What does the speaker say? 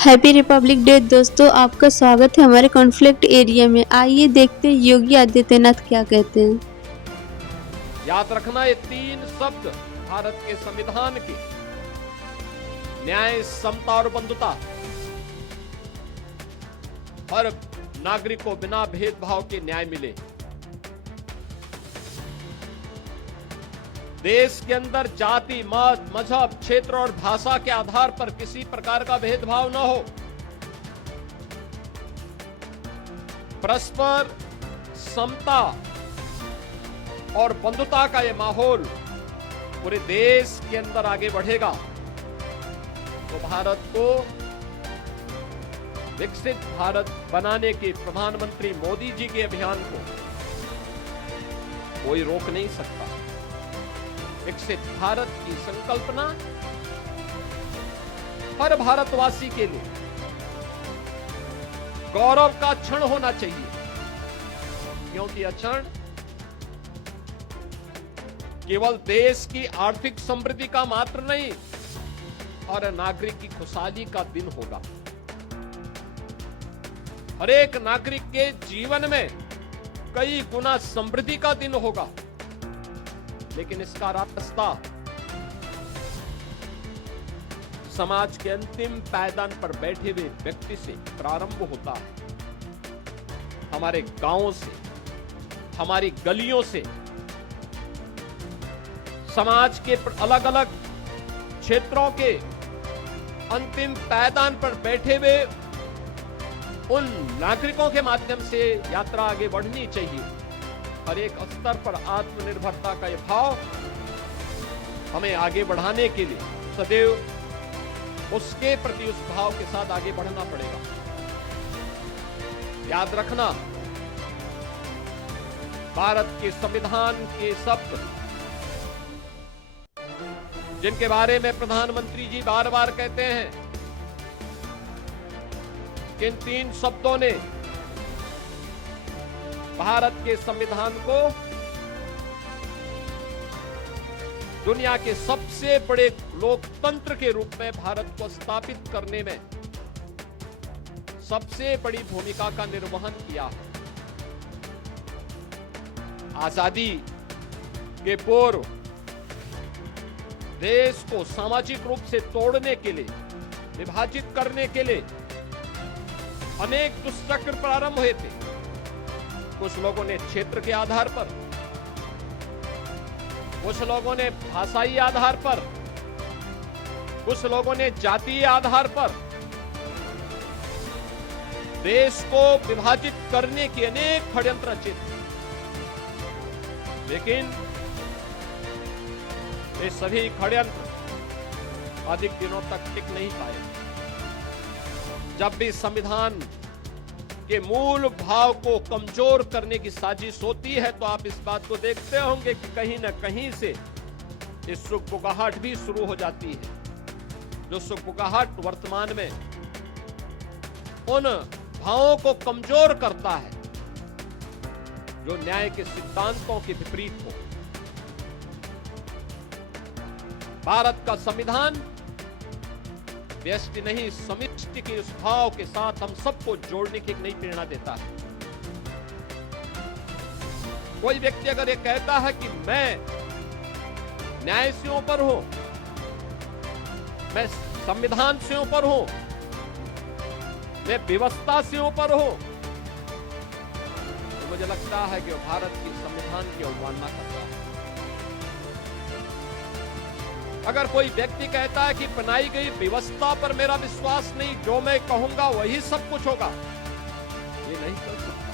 Happy Republic day दोस्तों, आपका स्वागत है हमारे कॉन्फ्लिक्ट एरिया में। आइए देखते हैं योगी आदित्यनाथ क्या कहते हैं। याद रखना, ये तीन शब्द भारत के संविधान के न्याय, समता और बंधुता, हर नागरिक को बिना भेदभाव के न्याय मिले। देश के अंदर जाति, मत, मजहब, क्षेत्र और भाषा के आधार पर किसी प्रकार का भेदभाव न हो। परस्पर समता और बंधुता का यह माहौल पूरे देश के अंदर आगे बढ़ेगा तो भारत को विकसित भारत बनाने के प्रधानमंत्री मोदी जी के अभियान को कोई रोक नहीं सकता। विकसित भारत की संकल्पना हर भारतवासी के लिए गौरव का क्षण होना चाहिए, क्योंकि यह क्षण केवल देश की आर्थिक समृद्धि का मात्र नहीं, हर नागरिक की खुशहाली का दिन होगा। हर एक नागरिक के जीवन में कई गुना समृद्धि का दिन होगा, लेकिन इसका रास्ता समाज के अंतिम पायदान पर बैठे हुए व्यक्ति से प्रारंभ होता है। हमारे गांवों से, हमारी गलियों से, समाज के अलग अलग क्षेत्रों के अंतिम पायदान पर बैठे हुए उन नागरिकों के माध्यम से यात्रा आगे बढ़नी चाहिए। हर एक स्तर पर आत्मनिर्भरता का यह भाव हमें आगे बढ़ाने के लिए सदैव उसके प्रति उस भाव के साथ आगे बढ़ना पड़ेगा। याद रखना, भारत के संविधान के शब्द जिनके बारे में प्रधानमंत्री जी बार बार कहते हैं, इन तीन शब्दों ने भारत के संविधान को दुनिया के सबसे बड़े लोकतंत्र के रूप में भारत को स्थापित करने में सबसे बड़ी भूमिका का निर्वहन किया है। आजादी के पूर्व देश को सामाजिक रूप से तोड़ने के लिए, विभाजित करने के लिए अनेक दुष्चक्र प्रारंभ हुए थे। कुछ लोगों ने क्षेत्र के आधार पर, कुछ लोगों ने भाषाई आधार पर, कुछ लोगों ने जातीय आधार पर देश को विभाजित करने की अनेक षड्यंत्र रचे थे, लेकिन ये सभी षड्यंत्र अधिक दिनों तक टिक नहीं पाए। जब भी संविधान के मूल भाव को कमजोर करने की साजिश होती है तो आप इस बात को देखते होंगे कि कहीं न कहीं से ये सुगबुगाहट भी शुरू हो जाती है। जो सुगबुगाहट वर्तमान में उन भावों को कमजोर करता है जो न्याय के सिद्धांतों के विपरीत हो। भारत का संविधान व्यष्टि नहीं, समिष्टि के उस भाव के साथ हम सबको जोड़ने की एक नई प्रेरणा देता है। कोई व्यक्ति अगर ये कहता है कि मैं न्याय से ऊपर हूं, मैं संविधान से ऊपर हूं, मैं व्यवस्था से ऊपर हूं, तो मुझे लगता है कि वो भारत की संविधान की अवमानना करता है। अगर कोई व्यक्ति कहता है कि बनाई गई व्यवस्था पर मेरा विश्वास नहीं, जो मैं कहूंगा वही सब कुछ होगा, ये नहीं कर सकता।